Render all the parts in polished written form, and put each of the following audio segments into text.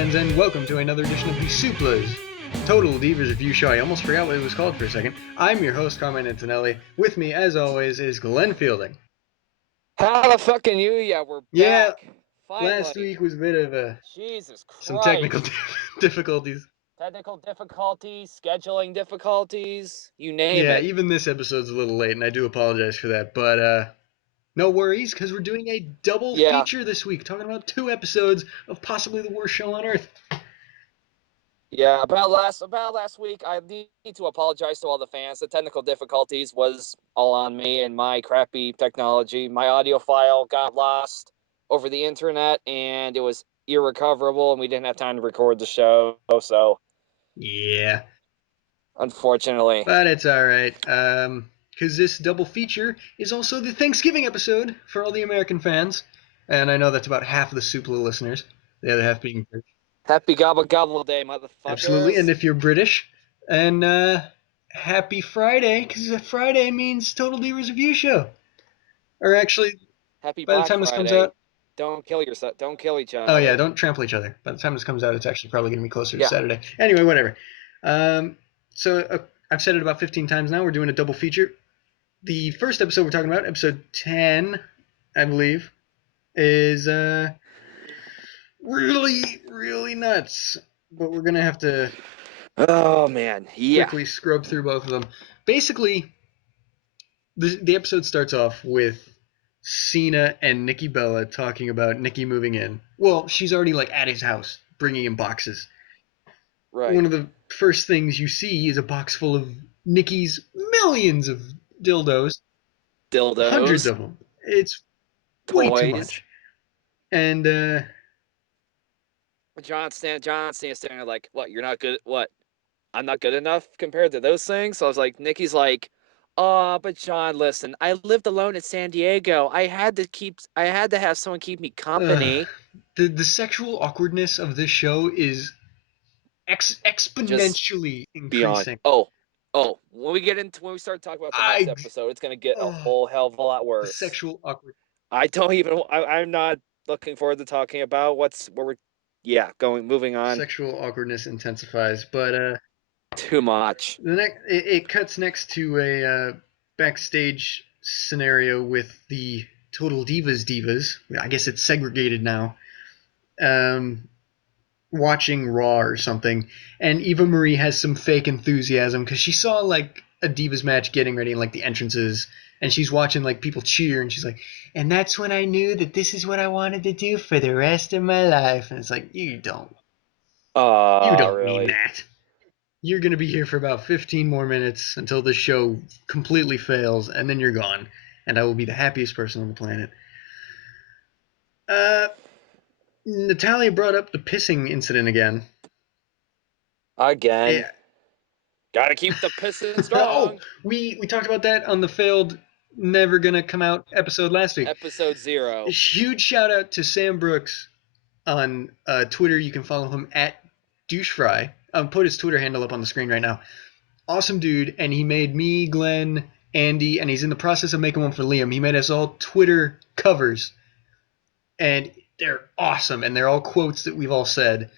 fans, and welcome to another edition of the Suplas Total Divas Review Show. I almost forgot what it was called for a second. I'm your host, Carmine and With me, as always, is Glen Fielding. How the fucking you? Yeah, we're Yeah, back. Finally. Last week was a bit of Jesus Christ. some technical difficulties. Technical difficulties, scheduling difficulties, you name it. Yeah, even this episode's a little late, and I do apologize for that, but no worries, because we're doing a double feature this week, talking about 2 episodes of possibly the worst show on Earth. Yeah, about last week, I need to apologize to all the fans. The technical difficulties was all on me and my crappy technology. My audio file got lost over the internet, and it was irrecoverable, and we didn't have time to record the show, so... Yeah. Unfortunately. But it's alright, because this double feature is also the Thanksgiving episode for all the American fans, and I know that's about half of the Supla listeners, the other half being British. Happy Gobble Gobble Day, motherfuckers. Absolutely, and if you're British, and happy Friday, because Friday means Total Divas Review Show. Or actually, happy by Black the time Friday. this comes out... Don't kill yourself. Don't kill each other. Oh yeah, don't trample each other. By the time this comes out, it's actually probably going to be closer to Saturday. Anyway, whatever. So I've said it about 15 times now. We're doing a double feature. The first episode we're talking about, episode 10, I believe, is really, really nuts. But we're going to have to quickly scrub through both of them. Basically, the episode starts off with Cena and Nikki Bella talking about Nikki moving in. Well, she's already at his house, bringing in boxes. Right. One of the first things you see is a box full of Nikki's millions of dildos. Hundreds of them. It's way too much. And John stands there like, what, you're not good? What? I'm not good enough compared to those things? So I was like, Nikki's like, oh, but John, listen, I lived alone in San Diego. I had to have someone keep me company. The sexual awkwardness of this show is exponentially increasing. When we start talking about the next episode, it's gonna get a whole hell of a lot worse. Sexual awkwardness. I'm not looking forward to talking about moving on. Sexual awkwardness intensifies, but too much. It cuts next to a backstage scenario with the Total Divas. I guess it's segregated now. Watching Raw or something, and Eva Marie has some fake enthusiasm because she saw a Divas match getting ready and the entrances, and she's watching people cheer, and she's like, and that's when I knew that this is what I wanted to do for the rest of my life. And it's like, you don't mean that. You're gonna be here for about 15 more minutes until the show completely fails, and then you're gone, and I will be the happiest person on the planet. Natalia brought up the pissing incident again. Yeah. Gotta keep the pissing strong. We talked about that on the failed never gonna come out episode last week. Episode 0. A huge shout out to Sam Brooks on Twitter. You can follow him at douchefry. Put his Twitter handle up on the screen right now. Awesome dude, and he made me, Glenn, Andy, and he's in the process of making one for Liam. He made us all Twitter covers, and they're awesome, and they're all quotes that we've all said,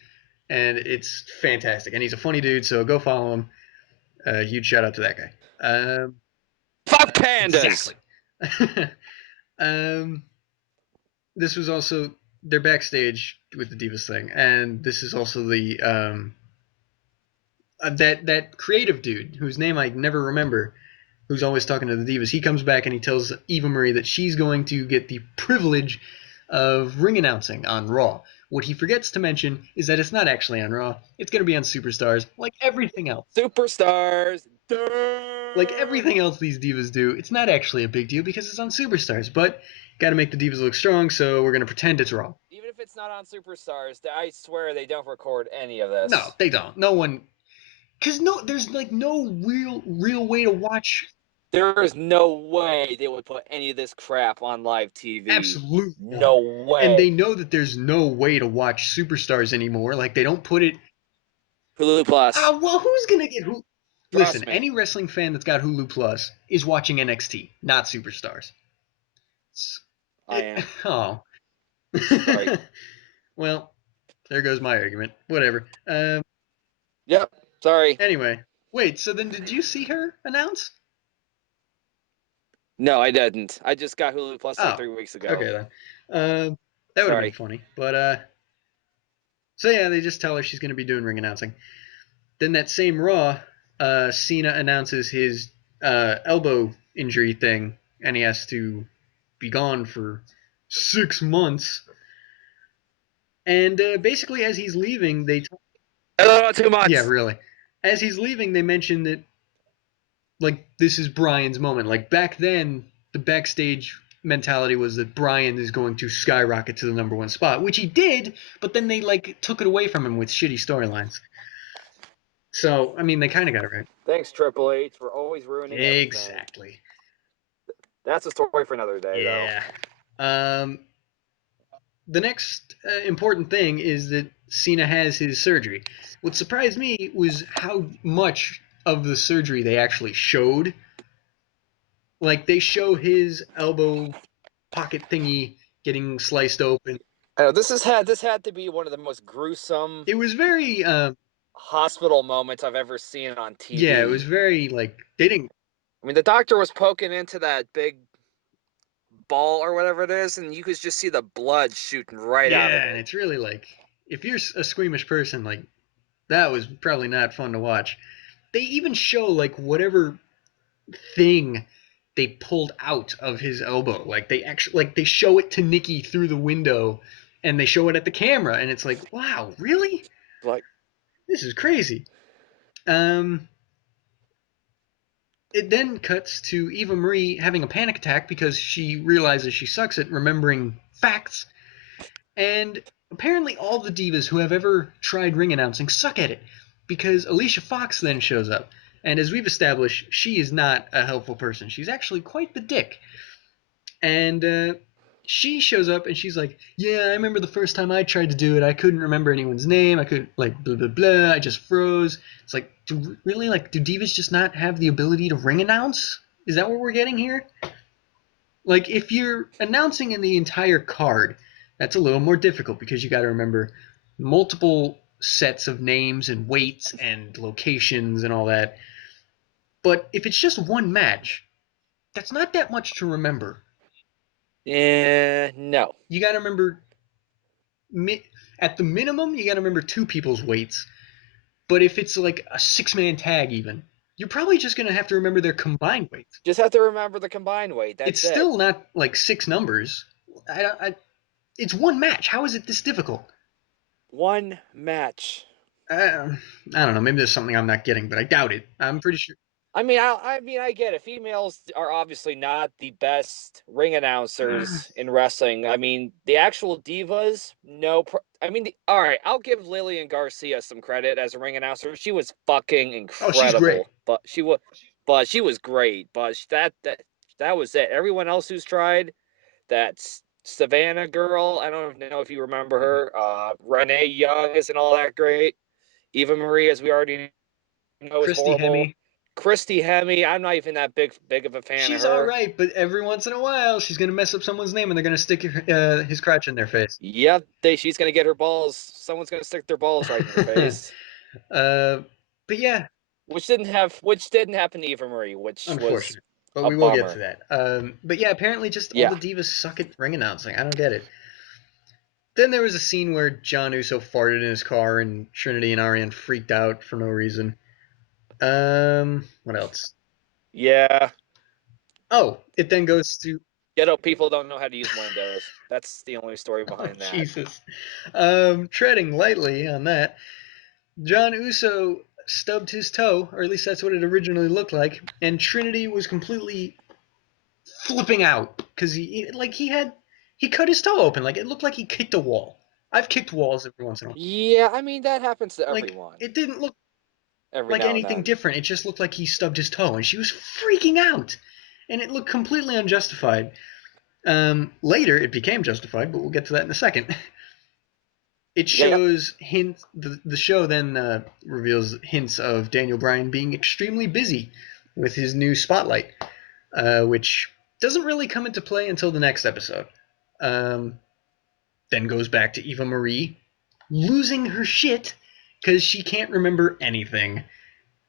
and it's fantastic. And he's a funny dude, so go follow him. Huge shout out to that guy. Fuck pandas! Exactly. This was also, they're backstage with the Divas thing, and this is also the that creative dude whose name I never remember, who's always talking to the Divas. He comes back and he tells Eva Marie that she's going to get the privilege of ring announcing on Raw. What he forgets to mention is that it's not actually on Raw. It's going to be on Superstars, like everything else. Superstars! Like everything else these Divas do, it's not actually a big deal because it's on Superstars, but got to make the Divas look strong, so we're going to pretend it's Raw. Even if it's not on Superstars, I swear they don't record any of this. No, they don't. No one... Because there's no real way to watch... There is no way they would put any of this crap on live TV. Absolutely. No way. And they know that there's no way to watch Superstars anymore. They don't put it... Hulu Plus. Well, who's going to get Hulu? Listen, any wrestling fan that's got Hulu Plus is watching NXT, not Superstars. I am. Oh. Sorry. Well, there goes my argument. Whatever. Yep. Sorry. Anyway, wait. So then, did you see her announce? No, I didn't. I just got Hulu Plus like Oh, 3 weeks ago. okay then. That would have been Sorry. funny. But so yeah, they just tell her she's going to be doing ring announcing. Then that same Raw, Cena announces his elbow injury thing, and he has to be gone for 6 months. And basically, as he's leaving, I don't know too yeah, much. really. As he's leaving, they mention that like this is Bryan's moment. Like back then, the backstage mentality was that Bryan is going to skyrocket to the number one spot, which he did, but then they like took it away from him with shitty storylines. So I mean, they kind of got it right. Thanks, Triple H, for always ruining everything. Exactly. That's a story for another day, though. Yeah. Um, the next important thing is that Cena has his surgery. What surprised me was how much of the surgery they actually showed. Like they show his elbow pocket thingy getting sliced open. I know this had to be one of the most gruesome It was very, hospital moments I've ever seen on yeah, it was TV. very like they didn't. I mean, the doctor was poking into that big ball or whatever it is, and you could just see the blood shooting right out of Yeah, and it. it's really like if you're a squeamish person, like that was probably not fun to watch. They even show like whatever thing they pulled out of his elbow. Like they actually like they show it to Nikki through the window and they show it at the camera and it's like, wow, really? Like, This is crazy. Um it then cuts to Eva Marie having a panic attack because she realizes she sucks at remembering facts. And apparently all the divas who have ever tried ring announcing suck at it because Alicia Fox then shows up. And as we've established, she is not a helpful person. She's actually quite the dick. And she shows up and she's like, "Yeah, I remember the first time I tried to do it. I couldn't remember anyone's name. I couldn't like blah blah blah. I just froze." It's like, really, like, do divas just not have the ability to ring announce? Is that what we're getting here? Like, if you're announcing in the entire card, that's a little more difficult because you got to remember multiple sets of names and weights and locations and all that. But if it's just one match, that's not that much to remember. no. You got to remember at the minimum, you got to remember two people's weights. But if it's like a 6-man tag, even, you're probably just going to have to remember their combined weights. Just have to remember the combined weight. It's That's it. still not like six numbers. It's one match. How is it this difficult? One match. I don't know. Maybe there's something I'm not getting, but I doubt it. I'm pretty sure. I get it. Females are obviously not the best ring announcers in wrestling. I mean, the actual divas, no. All right, I'll give Lillian Garcia some credit as a ring announcer. She was fucking Oh, she's great. incredible, but she was great. But that was it. Everyone else who's tried, that's Savannah girl. I don't know if you remember her. Renee Young isn't all that great. Eva Marie, as we already know, is Christy horrible. Hemme. Christy Hemme, I'm not even that big of a fan of She's all her. right, but every once in a while, she's gonna mess up someone's name and they're gonna stick his crotch in their face. Yep, she's gonna get her balls. Someone's gonna stick their balls right in her face. uh, but yeah, Which didn't happen to Eva Marie, which was unfortunate. But a we will get to bummer. that. But yeah, apparently just all the Yeah, divas suck at ring announcing. I don't get it. Then there was a scene where John Uso farted in his car and Trinity and Ariane freaked out for no reason. What else? yeah. Oh, it then goes to Ghetto people don't know how to use Windows. That's the only story oh behind that. Jesus. Treading lightly on that. John Uso stubbed his toe, or at least that's what it originally looked like, and Trinity was completely flipping out because he cut his toe open, like it looked like he kicked a wall. I've kicked walls every once in a while. Yeah, that happens to Like everyone it didn't look every like now and anything then. different. It just looked like he stubbed his toe, and she was freaking out, and it looked completely unjustified. Later, it became justified, but we'll get to that in a second. It Yep. shows hints. The show then reveals hints of Daniel Bryan being extremely busy with his new spotlight, which doesn't really come into play until the next episode. Um, then goes back to Eva Marie losing her shit because she can't remember anything.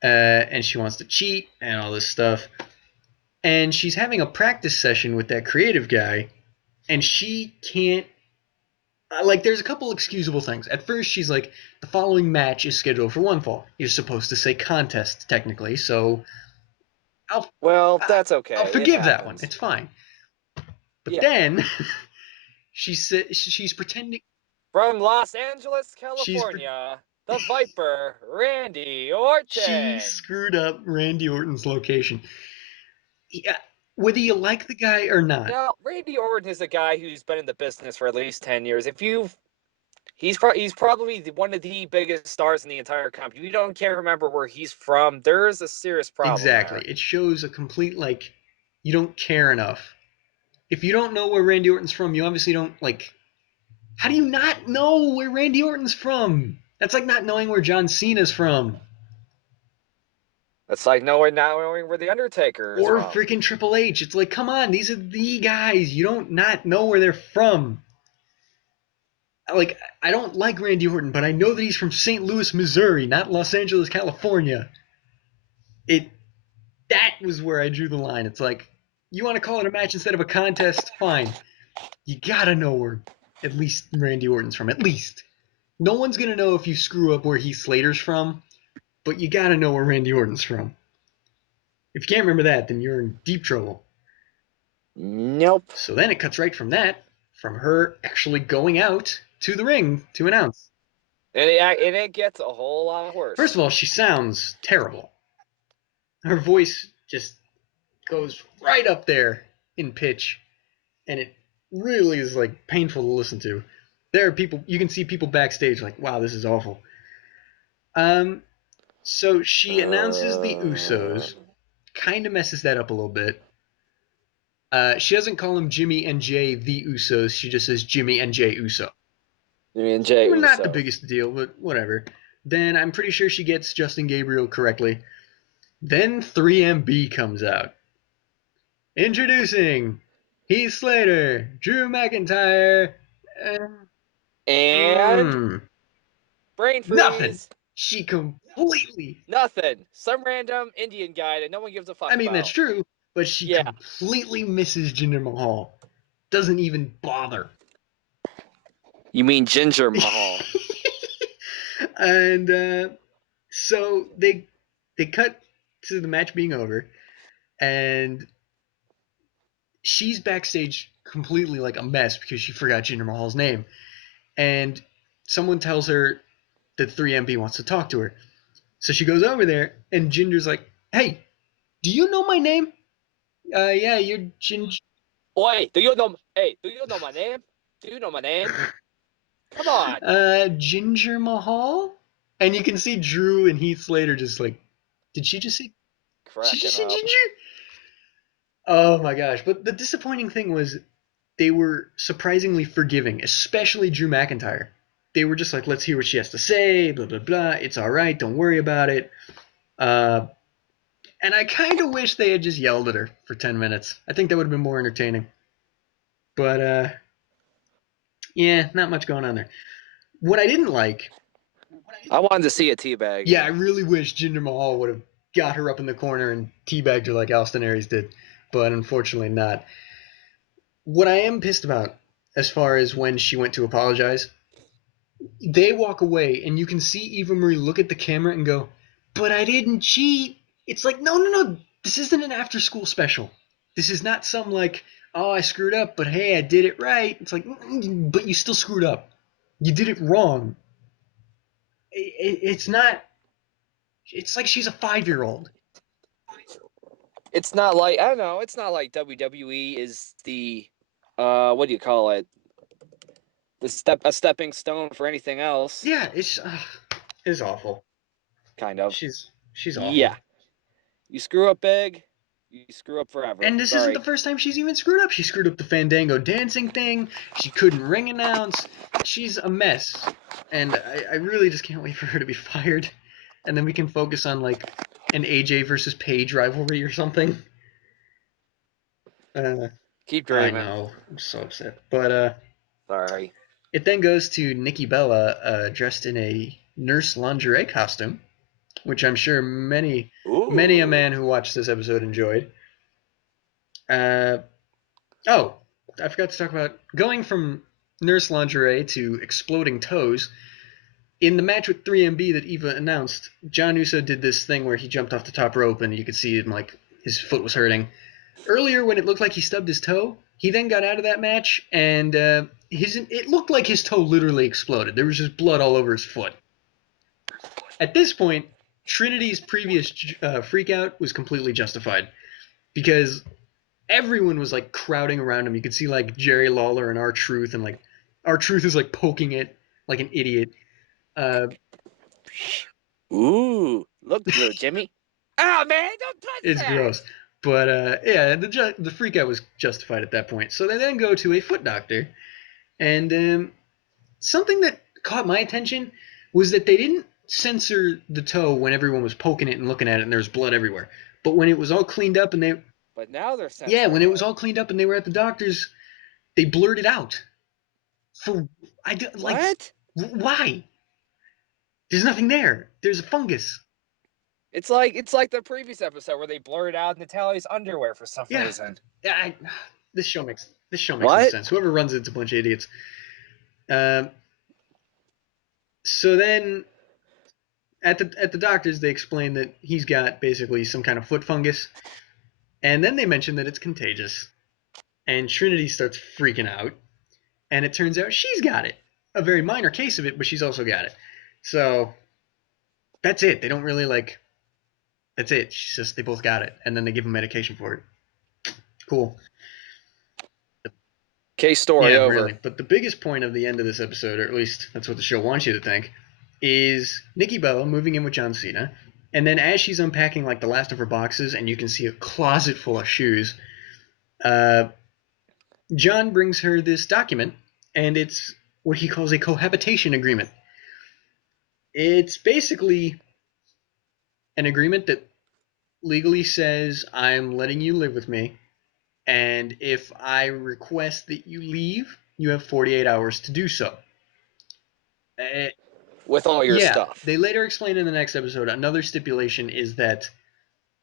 And she wants to cheat and all this stuff. And she's having a practice session with that creative guy, and she can't. Like, there's a couple excusable things. At first, she's like, the following match is scheduled for one fall. You're supposed to say contest, technically, so I'll, Well, that's I'll okay. It forgive that one. happens. It's fine. But Yeah. then she's pretending. From Los Angeles, She's California, the Viper, Randy she Orton. screwed up Randy Orton's location. Yeah, whether you like the guy or not. Now, Randy Orton is a guy who's been in the business for at least 10 years. He's probably one of the biggest stars in the entire company. If you can't remember where he's from, there's a serious problem Exactly. there. It shows a complete, like, you don't care enough. If you don't know where Randy Orton's from, you obviously don't, like, how do you not know where Randy Orton's from? That's like not knowing where John Cena's from. It's like not knowing where the Undertaker is Or from. freaking Triple H. It's like, come on, these are the guys. You don't not know where they're from. Like, I don't like Randy Orton, but I know that he's from St. Louis, Missouri, not Los Angeles, California. It That was where I drew the line. It's like, you want to call it a match instead of a contest? Fine. You gotta know where at least Randy Orton's from. At least. No one's gonna know if you screw up where Heath Slater's from, but you gotta know where Randy Orton's from. If you can't remember that, then you're in deep trouble. Nope. So then it cuts right from that, from her actually going out to the ring to announce. And it gets a whole lot worse. First of all, she sounds terrible. Her voice just goes right up there in pitch, and it really is like painful to listen to. There are people, you can see people backstage like, wow, this is awful. So she announces the Usos, kind of messes that up a little bit. She doesn't call him Jimmy and Jay the Usos. She just says Jimmy and Jay Uso. Jimmy and Jay Uso. Not the biggest deal, but whatever. Then I'm pretty sure she gets Justin Gabriel correctly. Then 3MB comes out. Introducing Heath Slater, Drew McIntyre, and brain freeze. Nothing. She completely. Nothing. Some random Indian guy that no one gives a fuck about. I mean, that's true, but she completely misses Jinder Mahal. Doesn't even bother. You mean Ginger Mahal? And so they cut to the match being over, and she's backstage completely like a mess because she forgot Jinder Mahal's name, and someone tells her that 3MB wants to talk to her. So she goes over there, and Jinder's like, "Hey, do you know my name? Yeah, you're Ginger." Oi, do you know? Hey, do you know my name? Do you know my name? Come on. Ginger Mahal? And you can see Drew and Heath Slater just like, did she just say? She just say Ginger? Oh my gosh! But the disappointing thing was, they were surprisingly forgiving, especially Drew McIntyre. They were just like, let's hear what she has to say, blah, blah, blah. It's all right. Don't worry about it. And I kind of wish they had just yelled at her for 10 minutes. I think that would have been more entertaining. But, yeah, not much going on there. What I didn't like... I wanted to see a teabag. Yeah, I really wish Jinder Mahal would have got her up in the corner and teabagged her like Austin Aries did. But unfortunately not. What I am pissed about, as far as when she went to apologize... They walk away, and you can see Eva Marie look at the camera and go, "But I didn't cheat." It's like, no. This isn't an after-school special. This is not some like, oh, I screwed up, but hey, I did it right. It's like, but you still screwed up. You did it wrong. It's not. It's like she's a 5-year-old. It's not like, I don't know. It's not like WWE is the, what do you call it? A stepping stone for anything else. Yeah, it's awful. Kind of. She's awful. Yeah. You screw up big, you screw up forever. And this isn't the first time she's even screwed up. She screwed up the Fandango dancing thing. She couldn't ring announce. She's a mess. And I really just can't wait for her to be fired. And then we can focus on like an AJ versus Paige rivalry or something. Keep dreaming. I know. I'm so upset. But sorry. It then goes to Nikki Bella dressed in a nurse lingerie costume, which I'm sure many a Ooh. man who watched this episode enjoyed. Uh, oh, I forgot to talk about going from nurse lingerie to exploding toes. In the match with 3MB that Eva announced, John Uso did this thing where he jumped off the top rope and you could see him like his foot was hurting. Earlier, when it looked like he stubbed his toe, he then got out of that match and it looked like his toe literally exploded. There was just blood all over his foot. At this point, Trinity's previous freakout was completely justified because everyone was like crowding around him. You could see like Jerry Lawler and R-Truth, and like R-Truth is like poking it like an idiot. Uh, Ooh. Look, little Jimmy. Oh, man, don't touch it's that. gross. But yeah, the freakout was justified at that point. So they then go to a foot doctor, and something that caught my attention was that they didn't censor the toe when everyone was poking it and looking at it and there was blood everywhere. But when it was all cleaned up and But now they're when censoring it was it. all cleaned up and they were at the doctor's, they blurred it out. For like What? why? There's nothing there. There's a fungus. It's like the previous episode where they blurred out Natalia's underwear for some Yeah, reason. yeah. This show makes no What? sense. Whoever runs it's a bunch of idiots. Um, so then at the doctor's, they explain that he's got basically some kind of foot fungus, and then they mention that it's contagious. And Trinity starts freaking out, and it turns out she's got it. A very minor case of it, but she's also got it. So that's it. They don't really like. That's it. She's just they both got it, and then they give them medication for it. Cool. Case story Yeah, over. really. But the biggest point of the end of this episode, or at least that's what the show wants you to think, is Nikki Bella moving in with John Cena, and then as she's unpacking like the last of her boxes, and you can see a closet full of shoes, uh, John brings her this document, and it's what he calls a cohabitation agreement. It's basically an agreement that legally says I'm letting you live with me, and if I request that you leave, you have 48 hours to do so. Uh, With all your yeah, stuff. they later explain in the next episode another stipulation is that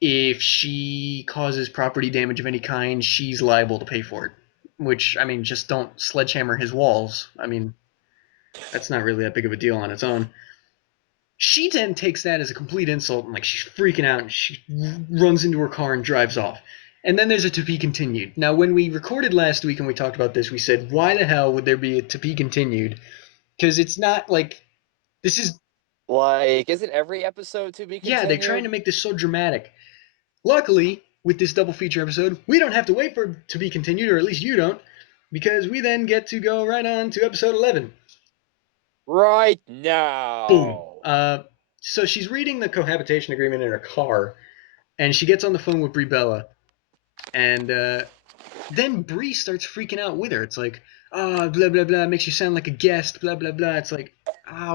if she causes property damage of any kind, she's liable to pay for it. Which, I mean, just don't sledgehammer his walls. I mean, that's not really that big of a deal on its own. She then takes that as a complete insult and like she's freaking out and she runs into her car and drives off. And then there's a to be continued. Now, when we recorded last week and we talked about this, we said, why the hell would there be a to be continued? Because it's not like this is. Like, isn't every episode to be Yeah, they're trying to continued? make this so dramatic. Luckily, with this double feature episode, we don't have to wait for it to be continued, or at least you don't, because we then get to go right on to episode 11. Right Boom. now. So she's reading the cohabitation agreement in her car, and she gets on the phone with Brie Bella, and then Brie starts freaking out with her. It's like, blah blah blah, makes you sound like a guest, blah blah blah. It's like,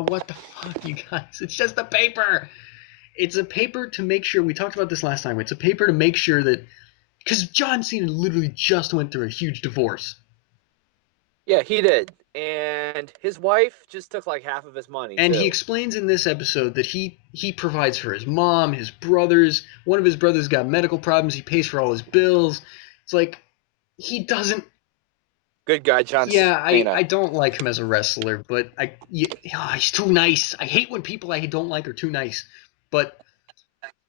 what the fuck, you guys? It's just a paper. It's a paper to make sure. We talked about this last time. It's a paper to make sure that because John Cena literally just went through a huge divorce, Yeah, he did. And his wife just took like half of his money, and he too. explains in this episode that he provides for his mom, his brothers. One of his brothers got medical problems. He pays for all his bills. It's like he doesn't. Good guy, John Yeah, Cena. I don't like him as a wrestler, but he's too nice. I hate when people I don't like are too nice, but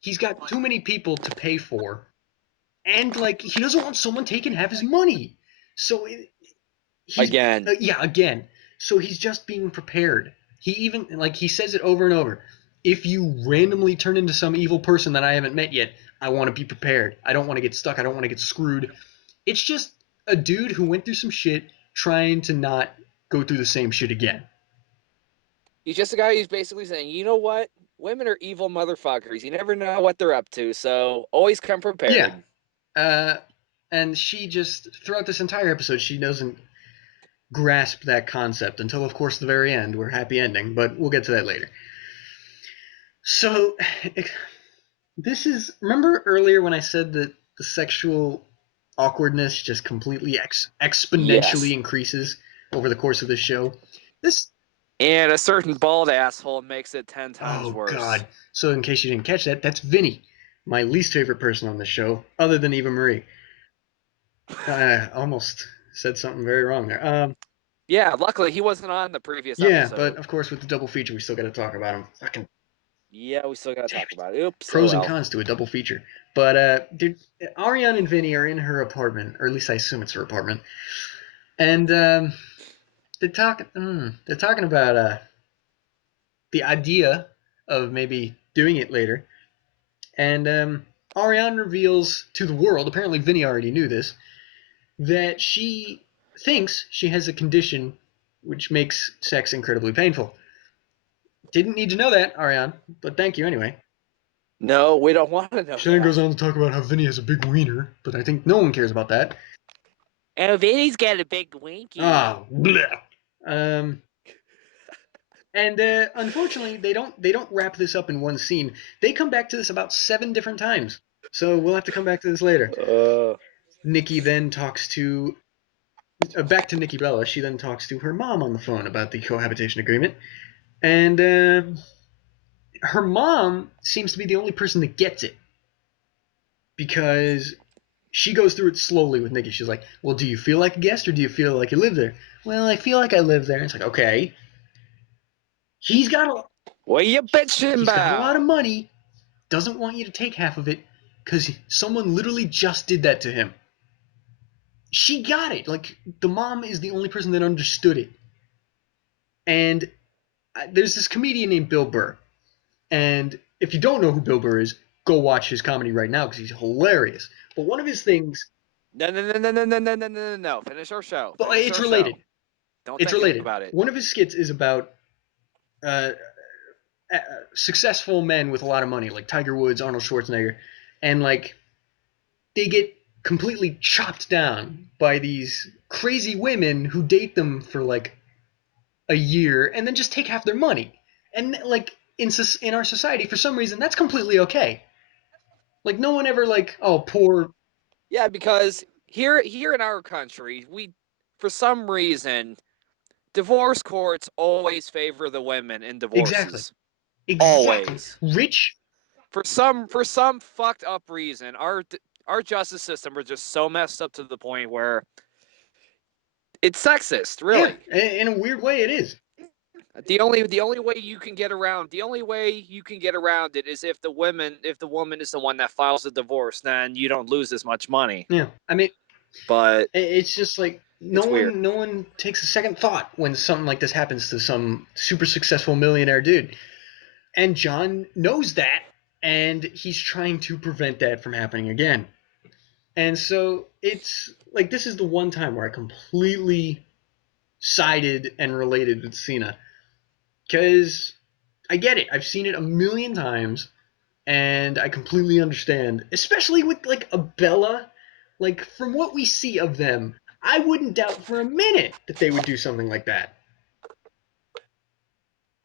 he's got too many people to pay for, and like he doesn't want someone taking half his money. So he's Again. yeah, again. So he's just being prepared. He even like he says it over and over. If you randomly turn into some evil person that I haven't met yet, I want to be prepared. I don't want to get stuck. I don't want to get screwed. It's just a dude who went through some shit trying to not go through the same shit again. He's just a guy who's basically saying, you know what? Women are evil motherfuckers. You never know what they're up to, so always come Yeah. prepared. Uh, and she just throughout this entire episode, she doesn't grasp that concept until, of course, the very end. We're happy ending, but we'll get to that later. So, this is. Remember earlier when I said that the sexual awkwardness just completely exponentially Yes. increases over the course of this show? This. And a certain bald asshole makes it 10 times Oh worse. God! So in case you didn't catch that, that's Vinny, my least favorite person on the show, other than Eva Marie. I almost said something very wrong there. Yeah, luckily he wasn't on the previous Yeah, episode. but of course with the double feature, we still got to talk about him. Fucking Yeah, we still gotta talk about it. Oops. pros Oh and well. cons to a double feature. But dude, Ariane and Vinny are in her apartment, or at least I assume it's her apartment, and they're talking. They're talking about the idea of maybe doing it later, and Ariane reveals to the world. Apparently, Vinny already knew this, that she thinks she has a condition which makes sex incredibly painful. Didn't need to know that, Ariane, but thank you anyway. No, we don't want to know She then goes that. on to talk about how Vinny has a big wiener, but I think no one cares about that. And Vinny's got a big winky. Ah, bleh. And unfortunately, they don't wrap this up in one scene. They come back to this about 7 different times. So we'll have to come back to this later. Nikki then talks to back to Nikki Bella. She then talks to her mom on the phone about the cohabitation agreement, and her mom seems to be the only person that gets it because she goes through it slowly with Nikki. She's like, "Well, do you feel like a guest or do you feel like you live there?" "Well, I feel like I live there." It's like, okay, he's got a What you bitching he's got a lot of about? money. Doesn't want you to take half of it because someone literally just did that to him. She got it. Like the mom is the only person that understood it. And there's this comedian named Bill Burr. And if you don't know who Bill Burr is, go watch his comedy right now because he's hilarious. But one of his things, No, no, no, no, no, no, no, no, no, no. Finish our show. but Finish it's our show. related. Don't It's think related. about it. One of his skits is about uh, successful men with a lot of money, like Tiger Woods, Arnold Schwarzenegger, and like they get completely chopped down by these crazy women who date them for like a year and then just take half their money. And like in our society, for some reason, that's completely okay. Like no one ever like, oh, poor. Yeah, because here in our country, we for some reason divorce courts always favor the women in Exactly, divorces. exactly. Always. Rich. For some fucked up reason, our justice system are just so messed up to the point where it's sexist, Yeah, really. in a weird way, it is. The only way you can get around it is if the woman is the one that files the divorce, then you don't lose as much money. Yeah, I mean, But it's just like it's weird. no one takes a second thought when something like this happens to some super successful millionaire dude. And John knows that, and he's trying to prevent that from happening again. And so it's like this is the one time where I completely sided and related with Cena because I get it. I've seen it a million times, and I completely understand, especially with like a Bella. Like from what we see of them, I wouldn't doubt for a minute that they would do something like that.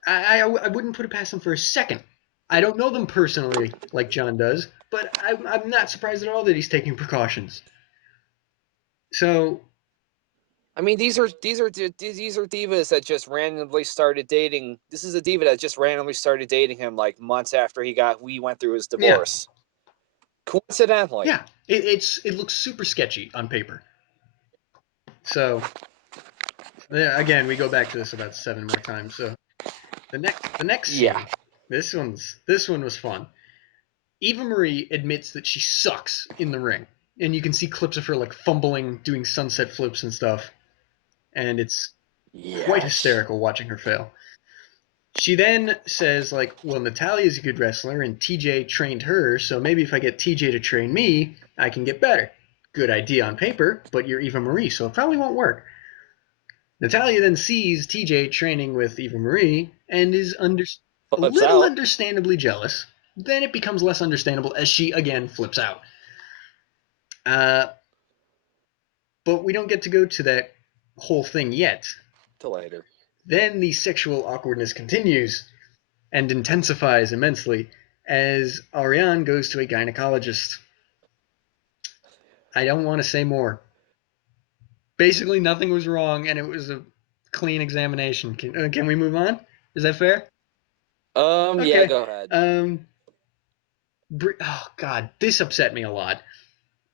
I wouldn't put it past them for a second. I don't know them personally like John does, but I'm not surprised at all that he's taking precautions. So I mean, these are divas that just randomly started dating. This is a diva that just randomly started dating him like months after we went through his yeah, divorce. Coincidentally. yeah, it looks super sketchy on paper. So yeah, again, we go back to this about 7 more times. So the next Yeah. scene, this one was fun. Eva Marie admits that she sucks in the ring, and you can see clips of her like fumbling, doing sunset flips and stuff, and it's quite Yes. hysterical watching her fail. She then says like, "Well, Natalia's a good wrestler, and TJ trained her, so maybe if I get TJ to train me, I can get better." Good idea on paper, but you're Eva Marie, so it probably won't work. Natalia then sees TJ training with Eva Marie and is a Flips little out. understandably jealous. Then it becomes less understandable as she again flips out. Uh, but we don't get to go to that whole thing yet. Till later. Then the sexual awkwardness continues and intensifies immensely as Ariane goes to a gynecologist. I don't want to say more. Basically, nothing was wrong, and it was a clean examination. Can we move on? Is that fair? Yeah, Okay. go ahead. Oh God, this upset me a lot.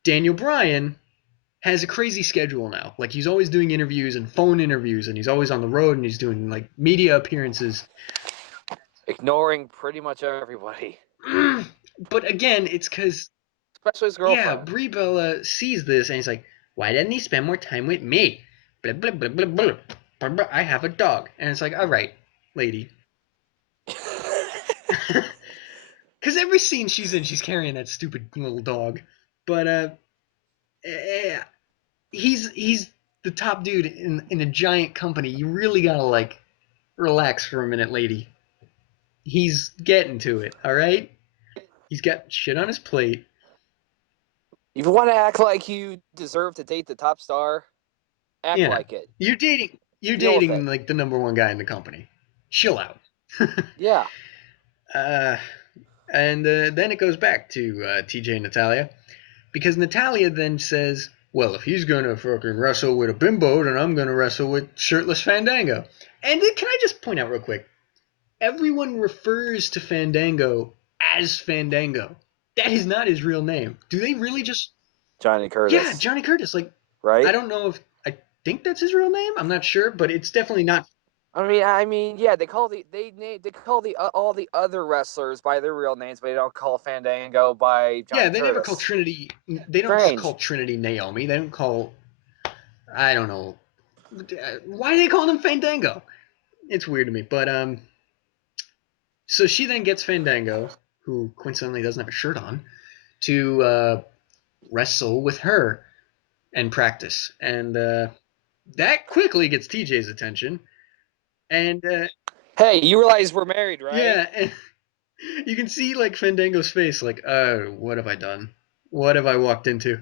Daniel Bryan has a crazy schedule now. Like he's always doing interviews and phone interviews, and he's always on the road, and he's doing like media appearances. Ignoring pretty much everybody. But again, it's because Especially his yeah, girlfriend. Brie Bella sees this and he's like, "Why didn't he spend more time with me?" Blah blah blah blah blah. Blah, blah. I have a dog, and it's like, all right, lady. Because every scene she's in, she's carrying that stupid little dog. But eh, he's the top dude in a giant company. You really gotta like relax for a minute, lady. He's getting to it, all right? He's got shit on his plate. If you want to act like you deserve to date the top star, act Yeah, like it. you're Deal with dating it. like the number one guy in the company. Chill out. Yeah. uh, and then it goes back to TJ and Natalia because Natalia then says, "Well, if he's gonna fucking wrestle with a bimbo, then I'm gonna wrestle with shirtless Fandango." And can I just point out real quick? Everyone refers to Fandango as Fandango. That is not his real name. Do they really just? Johnny Yeah, Curtis. Johnny Curtis. Like, I Right? don't know if I think that's his real name. I'm not sure, but it's definitely not. Yeah, they call all the other wrestlers by their real names, but they don't call Fandango by Yeah, Johnny they never call Curtis. Trinity. They don't call Strange. Trinity Naomi. They don't call. I don't know. Why do they call him Fandango? It's weird to me. But so she then gets Fandango, who coincidentally doesn't have a shirt on, to wrestle with her and practice, and that quickly gets TJ's attention. And Hey, you realize we're married, right? yeah, and you can see like Fandango's face, like, oh, what have I done? What have I walked into?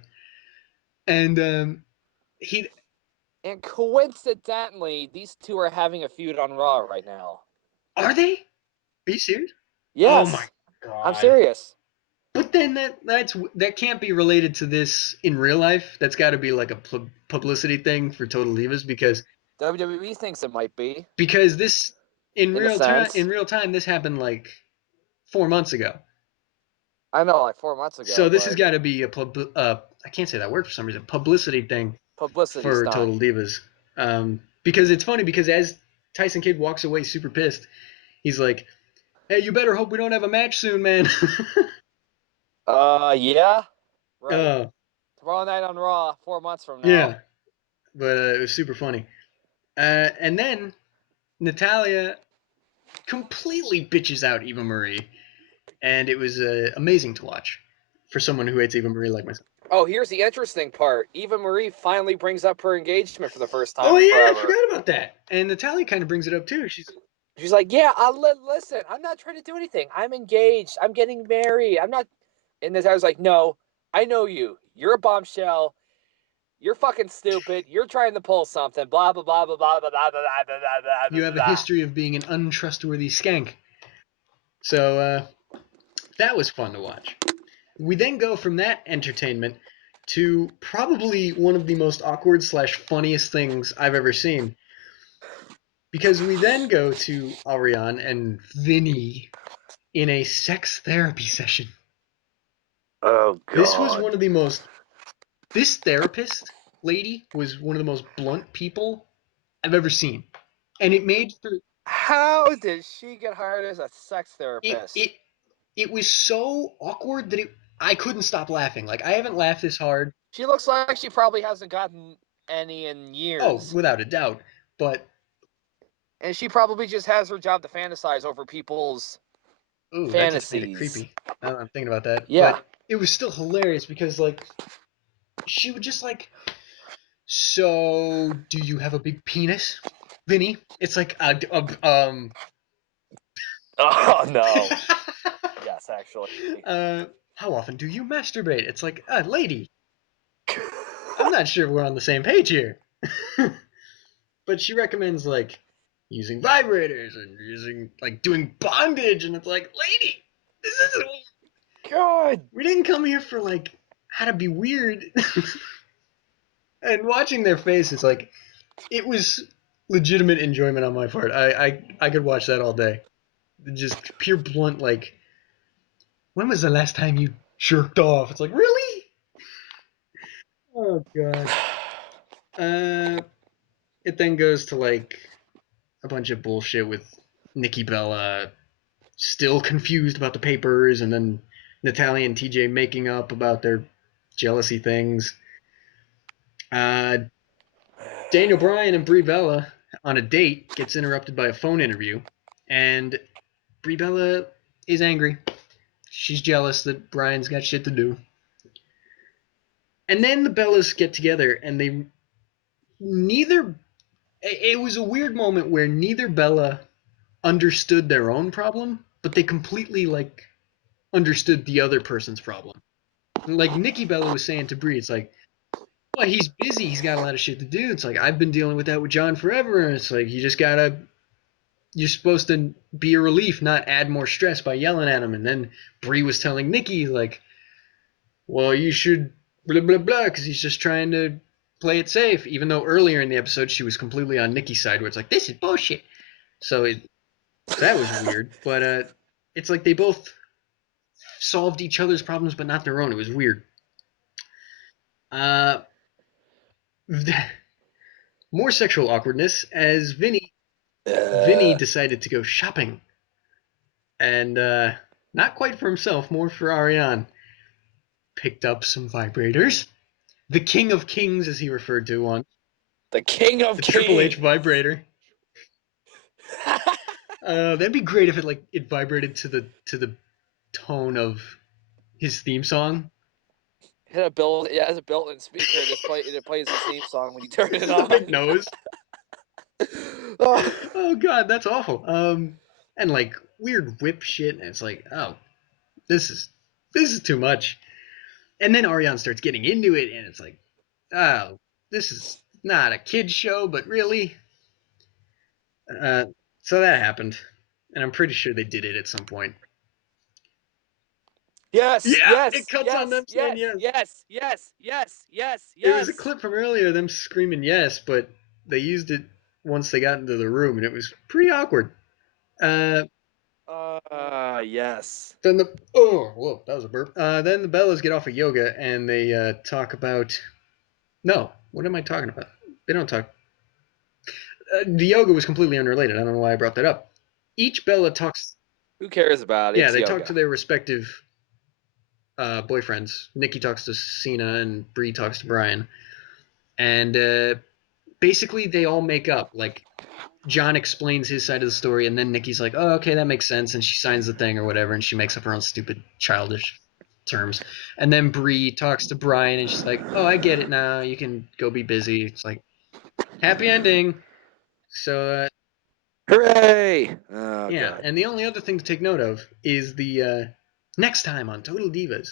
And he And coincidentally, these two are having a feud on Raw right now. are they? Are you serious? Oh my Yes, I'm god! serious. But then that can't be related to this in real life. That's got to be like a publicity thing for Total Divas WWE thinks it might be, because this in a sense. in real time this happened like 4 months ago. I know, like 4 months So ago, this has but got to be a I can't say that word for some reason, publicity thing publicity for stunt. Total Divas. Because it's funny because as Tyson Kidd walks away super pissed, he's like, "Hey, you better hope we don't have a match soon, man." Yeah, right. uh, Tomorrow night on Raw, 4 months from now. yeah, but it was super funny. And then Natalia completely bitches out Eva Marie, and it was amazing to watch for someone who hates Eva Marie like myself. Oh, here's the interesting part. Eva Marie finally brings up her engagement for the first time Oh in yeah, I forever. forgot about that. And Natalia kind of brings it up too. She's like, "Yeah, listen. I'm not trying to do anything. I'm engaged. I'm getting married. I'm not." And Natalia's like, "No, I know you. You're a bombshell. You're fucking stupid. You're trying to pull something. Blah blah blah blah blah blah blah blah blah blah blah You have a blah." history of being an untrustworthy skank. So that was fun to watch. We then go from that entertainment to probably one of the most awkward slash funniest things I've ever seen. Because we then go to Ariane and Vinny in a sex therapy session. Oh This was one God. of the most. This therapist lady was one of the most blunt people I've ever seen, and it made for How did she get hired as a sex it. therapist? It was so awkward that I couldn't stop laughing. Like I haven't laughed this hard. She looks like she probably hasn't gotten any in Oh, years. without a doubt. But And she probably just has her job to fantasize over people's ooh, that's kind of fantasies. creepy. Now that I'm thinking about that, Yeah. but it was still hilarious because like she would just like, so do you have a big penis, Vinny? It's like Oh no. Yes, actually. how often do you masturbate? It's like, lady, I'm not sure we're on the same page here. But she recommends like using vibrators and using like doing bondage, and it's like, lady, this isn't. God. We didn't come here for like how to be weird. And watching their faces, like it was. legitimate enjoyment on my part. I could watch that all day. Just pure blunt, like, when was the last time you jerked off? It's like, really? Oh god. Uh, it then goes to like a bunch of bullshit with Nikki Bella still confused about the papers, and then Natalia and TJ making up about their jealousy things. Uh, Daniel Bryan and Brie Bella on a date gets interrupted by a phone interview, and Brie Bella is angry. She's jealous that Bryan's got shit to do. And then the Bellas get together, and they neither. It was a weird moment where neither Bella understood their own problem, but they completely like understood the other person's problem. Like Nikki Bella was saying to Brie, it's like, well, he's busy. He's got a lot of shit to do. It's like, I've been dealing with that with John forever. And it's like, you just gotta, you're supposed to be a relief, not add more stress by yelling at him. And then Brie was telling Nikki, like, well, you should blah, blah, blah, because he's just trying to play it safe. Even though earlier in the episode, she was completely on Nikki's side, where it's like, this is bullshit. So that was weird. But it's like they both solved each other's problems, but not their own. It was weird. Uh, more sexual awkwardness as Vinny decided to go shopping, and not quite for himself, more for Ariane. Picked up some vibrators. The King of Kings, as he referred to one. The King of The Triple H Kings. vibrator. That'd be great if it vibrated to the tone of his theme song. It has a built-in speaker. It plays the theme song when you turn it The on. big nose. Oh god, that's awful. And like weird whip shit, and it's like, oh, this is too much. And then Ariane starts getting into it, and it's like, oh, this is not a kid's show, but really. Uh, so that happened, and I'm pretty sure they did it at some point. Yes, Yeah, it yes, cuts on them yes, saying yes, yes. yes, yes, yes, yes, It was a yes. clip from earlier, them screaming yes, but they used it once they got into the room, and it was pretty awkward. Uh, Yes. then whoa, that was a burp. Then the Bellas get off of yoga, and they talk about. No, what am I talking about? They don't talk. The yoga was completely unrelated. I don't know why I brought that up. Each Bella talks. Who cares about it? Yeah, It's they talk yoga. to their respective boyfriends. Nikki talks to Cena, and Brie talks to Brian, and basically they all make up. Like John explains his side of the story, and then Nikki's like, "Oh, okay, that makes sense," and she signs the thing or whatever, and she makes up her own stupid, childish terms. And then Brie talks to Brian, and she's like, "Oh, I get it now. You can go be busy." It's like happy ending. So Hooray! Oh yeah, god. and the only other thing to take note of is the next time on Total Divas,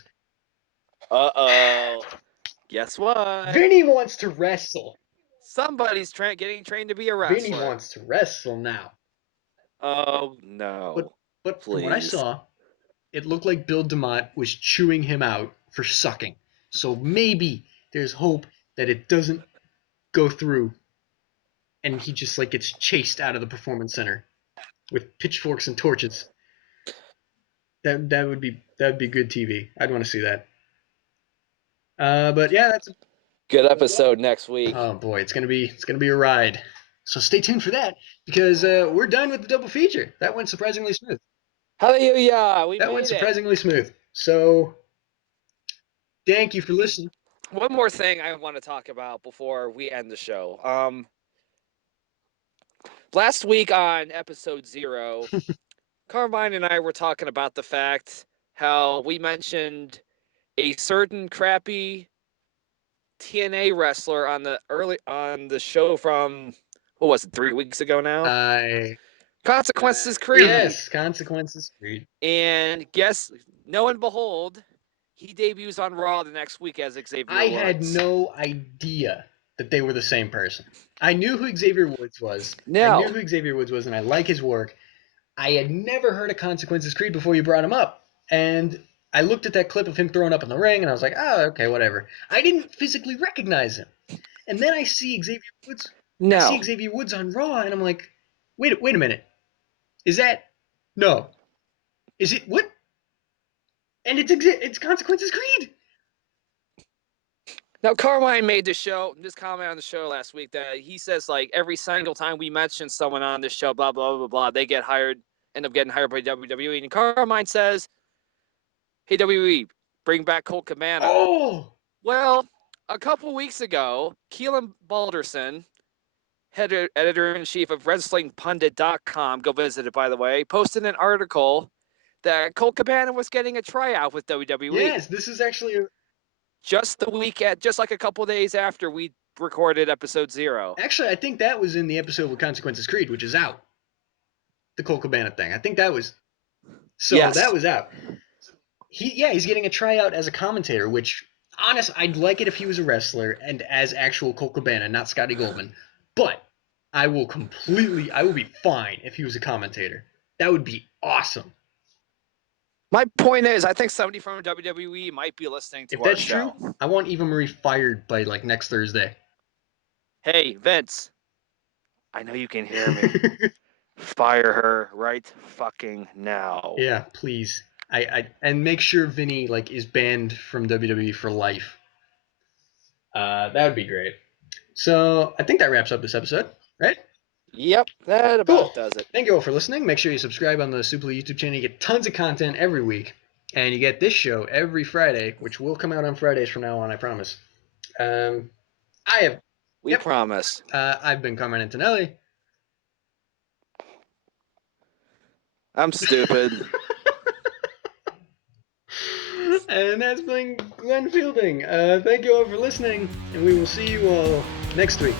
Uh-oh. Guess what? Vinny wants to wrestle. Somebody's getting trained to be a Vinny wrestler. wants to wrestle now. Oh But no. but from what I Please. saw, it looked like Bill DeMott was chewing him out for sucking. So maybe there's hope that it doesn't go through and he just like gets chased out of the performance center with pitchforks and torches. That would be good TV. I'd want to see that. But yeah, that's Good episode next week. oh boy, it's gonna be a ride. So stay tuned for that because we're done with the double feature. That went surprisingly smooth. Hallelujah! We That went made it. surprisingly smooth. So thank you for listening. One more thing I want to talk about before we end the show. Last week on episode 0, Carmine and I were talking about the fact how we mentioned a certain crappy TNA wrestler on the show from what was it, 3 weeks ago now? Consequences Creed. Yes, consequences. Creed. And guess, no and behold, he debuts on Raw the next week as Xavier I Woods. had no idea that they were the same person. I knew who Xavier Woods was. No. And I like his work. I had never heard of Consequences Creed before you brought him up. And I looked at that clip of him throwing up in the ring, and I was like, oh, okay, whatever. I didn't physically recognize him. And then I see Xavier Woods No. I see Xavier Woods on Raw, and I'm like, wait a minute. Is that no? Is it what? And it's Consequences Creed. Now, Carmine made this comment on the show last week that he says, like, every single time we mention someone on this show, blah, blah, blah, blah, they end up getting hired by WWE. And Carmine says, hey, WWE, bring back Colt Cabana. Oh! Well, a couple weeks ago, Keelan Balderson, editor-in-chief of WrestlingPundit.com, go visit it, by the way, posted an article that Colt Cabana was getting a tryout with WWE. Yes, this is actually just like a couple days after we recorded episode 0. Actually, I think that was in the episode with Consequences Creed, which is out. The Colt Cabana thing. I think that was. So yes. That was out. He's getting a tryout as a commentator, which, I'd like it if he was a wrestler and as actual Colt Cabana, not Scotty Goldman. But I will be fine if he was a commentator. That would be awesome. My point is, I think somebody from WWE might be listening to our show. If that's true, I want Eva Marie fired by next Thursday. Hey, Vince, I know you can hear me. Fire her right fucking now. Yeah, please. And make sure Vinny is banned from WWE for life. That would be great. So I think that wraps up this episode, right? Yep, that about does it. Thank you all for listening. Make sure you subscribe on the Supla YouTube channel. You get tons of content every week. And you get this show every Friday, which will come out on Fridays from now on, I promise. We promise. I've been Carmine Antonelli. I'm stupid. And that's been Glen Fielding. Thank you all for listening, and we will see you all next week.